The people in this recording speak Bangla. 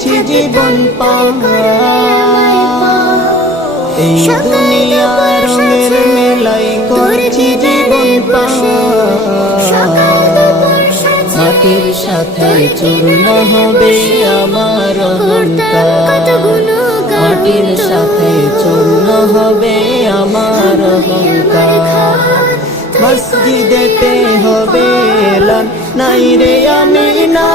করছি জীবন পার। এই দুনিয়া রঙের মেলাই করছি জীবন পার। মাটির সাথে চূর্ণ হবে আমার অহংকার, মাটির সাথে চূর্ণ হবে আমার অহংকার। মসজিদেতে হবে এলান, নাই রে আমি না